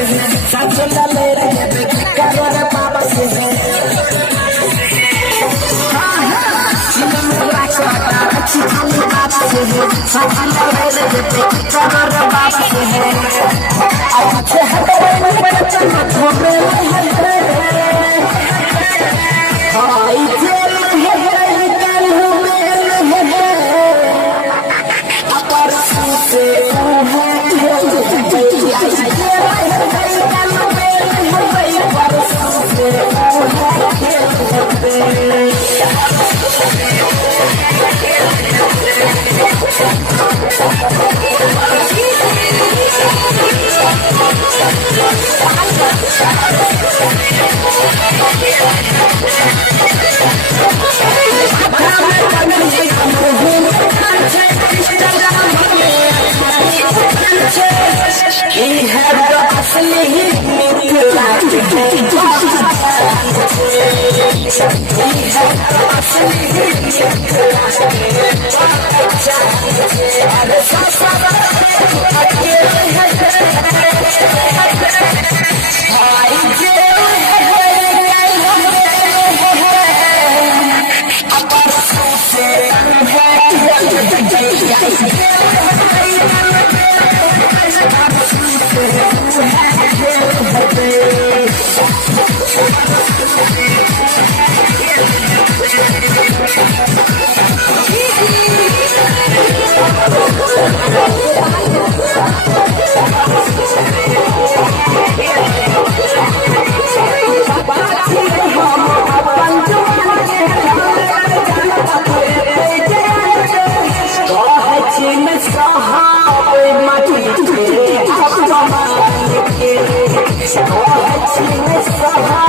साचला ले रे करो रे बाबा से साचला ले रे करो रे बाबा से अच्छे हटरे में बच्चा थोड़े हाय जेल है कल में अपर से He had the asli Let's go.